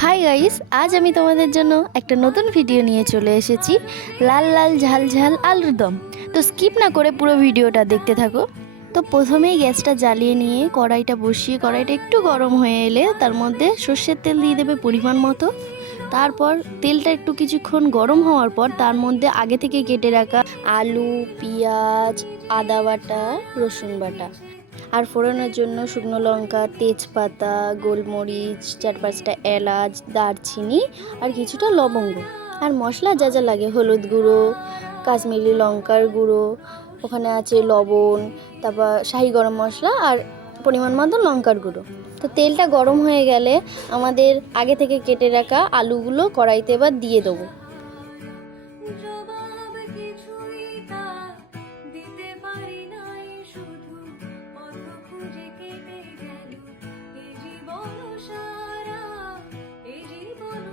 Hi guys, আজ আমি তোমাদের জন্য একটা নতুন ভিডিও নিয়ে চলে এসেছি। লাল লাল ঝাল ঝাল আলুর দম। তো স্কিপ না করে পুরো ভিডিওটা দেখতে থাকো। তো প্রথমেই গ্যাসটা জ্বালিয়ে নিয়ে কড়াইটা বসিয়ে কড়াইটা একটু গরম হয়ে এলে তার মধ্যে সর্ষের তেল দিয়ে দেবে পরিমাণ মতো। তারপর তেলটা একটু কিছুক্ষণ গরম হওয়ার পর তার মধ্যে আগে থেকে কেটে রাখা আলু, পেঁয়াজ, আদা বাটা, রসুন বাটা আর ফোড়নের জন্য শুকনো লঙ্কা, তেজপাতা, গোলমরিচ, 4-5টা এলাচ, দারচিনি আর কিছুটা লবঙ্গ। আর মশলা যা যা লাগে হলুদ গুঁড়ো, কাশ্মীরি লঙ্কার গুঁড়ো, ওখানে আছে লবণ, তারপর শাহি গরম মশলা আর পরিমাণ মতো লঙ্কার গুঁড়ো। তো তেলটা গরম হয়ে গেলে আমাদের আগে থেকে কেটে রাখা আলুগুলো কড়াইতে এবার দিয়ে দেবো।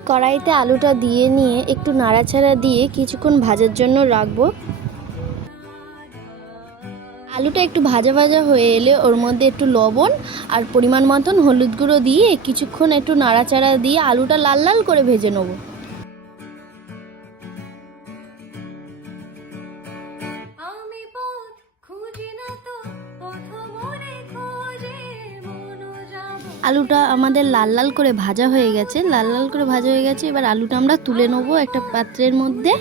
কড়াইতে আলুটা দিয়ে নিয়ে একটু নাড়াচাড়া দিয়ে কিছুক্ষণ ভাজার জন্য রাখবো। আলুটা একটু ভাজা ভাজা হয়ে এলে ওর মধ্যে একটু লবণ আর পরিমাণ মতন হলুদ গুঁড়ো দিয়ে কিছুক্ষণ একটু নাড়াচাড়া দিয়ে আলুটা লাল লাল করে ভেজে নেবো। আলুটা আমাদের লাল লাল করে ভাজা হয়ে গেছে, এবার আলুটা আমরা তুলে নেবো একটা পাত্রের মধ্যে।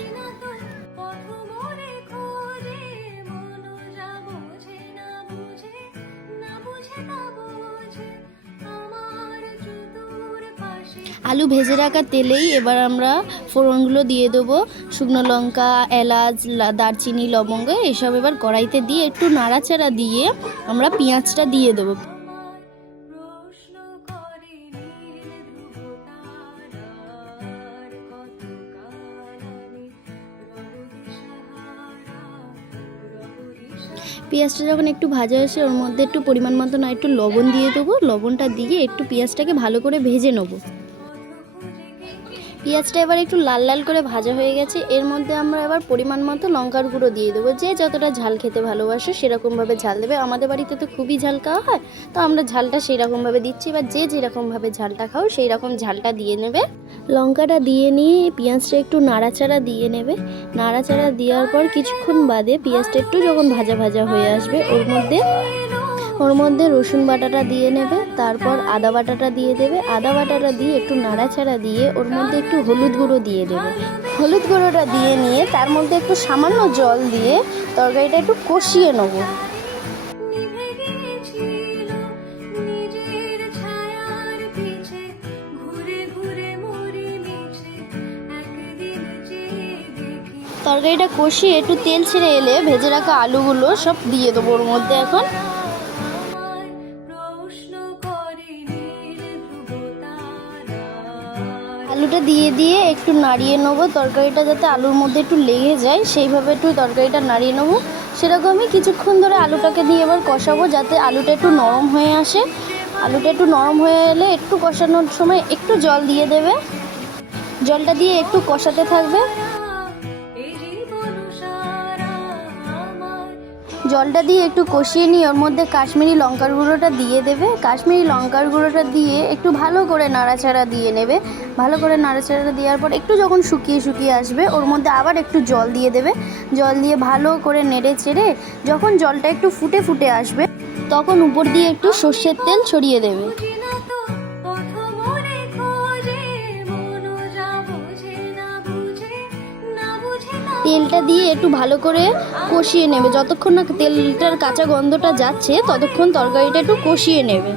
আলু ভেজে রাখা তেলেই এবার আমরা ফোড়নগুলো দিয়ে দেবো, শুকনো লঙ্কা, এলাচ, দারচিনি, লবঙ্গ এসব এবার কড়াইতে দিয়ে একটু নাড়াচাড়া দিয়ে আমরা পেঁয়াজটা দিয়ে দেবো। পেঁয়াজটা যখন একটু ভাজা আসে ওর মধ্যে একটু পরিমাণ মতো না একটু লবণ দিয়ে দেবো। লবণটা দিয়ে একটু পেঁয়াজটাকে ভালো করে ভেজে নেবো। পেঁয়াজটা এবার একটু লাল লাল করে ভাজা হয়ে গেছে, এর মধ্যে আমরা এবার পরিমাণ মতো লঙ্কার গুঁড়ো দিয়ে দেবো। যে যতটা ঝাল খেতে ভালোবাসে সেরকমভাবে ঝাল দেবে। আমাদের বাড়িতে তো খুবই ঝাল খাওয়া হয়, তো আমরা ঝালটা সেই রকমভাবে দিচ্ছি। এবার যে যেরকমভাবে ঝালটা খাও সেই রকম ঝালটা দিয়ে নেবে। লঙ্কাটা দিয়ে নিয়ে পেঁয়াজটা একটু নাড়াচাড়া দিয়ে নেবে। নাড়াচাড়া দেওয়ার পর কিছুক্ষণ বাদে পেঁয়াজটা একটু যখন ভাজা ভাজা হয়ে আসবে ওর মধ্যে রসুন বাটাটা দিয়ে নেবে। তারপর আদা বাটাটা দিয়ে দেবে। আদা বাটাটা দিয়ে একটু নাড়াচাড়া দিয়ে ওর মধ্যে একটু হলুদ গুঁড়ো দিয়ে দেবে। হলুদ গুঁড়োটা দিয়ে নিয়ে তার মধ্যে একটু সামান্য জল দিয়ে তরকারিটা একটু কষিয়ে নেব। তরকারিটা কষিয়ে একটু তেল ছেড়ে এলে ভেজে রাখা আলুগুলো সব দিয়ে দেবো ওর মধ্যে। এখন আলুটা দিয়ে একটু নাড়িয়ে নেবো। তরকারিটা যাতে আলুর মধ্যে একটু লেগে যায় সেইভাবে একটু তরকারিটা নাড়িয়ে নেবো। সেরকমই কিছুক্ষণ ধরে আলুটাকে দিয়ে এবার কষাবো যাতে আলুটা একটু নরম হয়ে আসে। আলুটা একটু নরম হয়ে এলে একটু কষানোর সময় একটু জল দিয়ে দেবে। জলটা দিয়ে একটু কষাতে থাকবে। জলটা দিয়ে একটু কষিয়ে নিয়ে ওর মধ্যে কাশ্মীরি লঙ্কার গুঁড়োটা দিয়ে দেবে। কাশ্মীরি লঙ্কার গুঁড়োটা দিয়ে একটু ভালো করে নাড়াচাড়া দিয়ে নেবে। ভালো করে নাড়াচাড়া দেওয়ার পর একটু যখন শুকিয়ে আসবে ওর মধ্যে আবার একটু জল দিয়ে দেবে। জল দিয়ে ভালো করে নেড়ে চেড়ে যখন জলটা একটু ফুটে আসবে তখন উপর দিয়ে একটু সর্ষের তেল ছড়িয়ে দেবে। তেলটা দিয়ে একটু ভালো করে কষিয়ে নেবে। যতক্ষণ না তেলটার কাঁচা গন্ধটা যাচ্ছে ততক্ষণ তরকারিটা একটু কষিয়ে নেবে।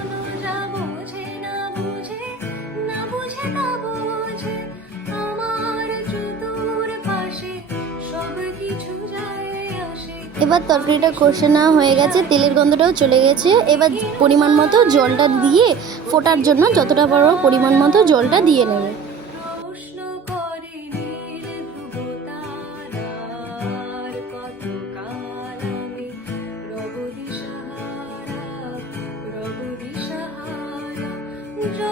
এবার তরকারিটা কষে নেওয়া হয়ে গেছে, তেলের গন্ধটাও চলে গেছে। এবার পরিমাণ মতো জলটা দিয়ে ফোটার জন্য যতটা পারো পরিমাণ মতো জলটা দিয়ে নেবে।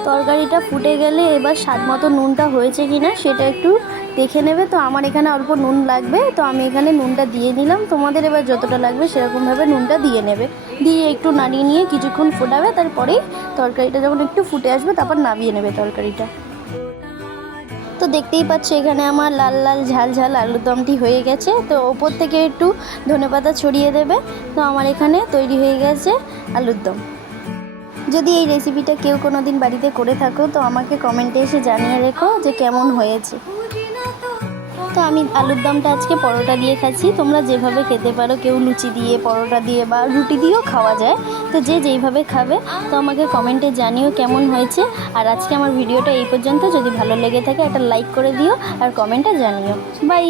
তরকারিটা ফুটে গেলে এবার স্বাদ মতো নুনটা হয়েছে কিনা সেটা একটু দেখে নেবে। তো আমার এখানে অল্প নুন লাগবে, তো আমি এখানে নুনটা দিয়ে নিলাম। তোমাদের এবার যতটা লাগবে সেরকমভাবে নুনটা দিয়ে নেবে। দিয়ে একটু নাড়িয়ে নিয়ে কিছুক্ষণ ফোটাবে। তারপরেই তরকারিটা যখন একটু ফুটে আসবে তারপর নামিয়ে নেবে তরকারিটা। তো দেখতেই পাচ্ছ এখানে আমার লাল লাল ঝাল ঝাল আলুর দমটি হয়ে গেছে। তো ওপর থেকে একটু ধনেপাতা ছড়িয়ে দেবে। তো আমার এখানে তৈরি হয়ে গেছে আলুর দম। যদি এই রেসিপিটা কেউ কোনো দিন বাড়িতে করে থাকো তো আমাকে কমেন্টে এসে জানিয়ে রেখো যে কেমন হয়েছে। তো আমি আলুর দমটা আজকে পরোটা দিয়ে খাচ্ছি। তোমরা যেভাবে খেতে পারো, কেউ লুচি দিয়ে, পরোটা দিয়ে বা রুটি দিয়েও খাওয়া যায়। তো যে যেইভাবে খাবে তো আমাকে কমেন্টে জানিও কেমন হয়েছে। আর আজকে আমার ভিডিওটা এই পর্যন্ত। যদি ভালো লেগে থাকে একটা লাইক করে দিও আর কমেন্টে জানিও। বাই।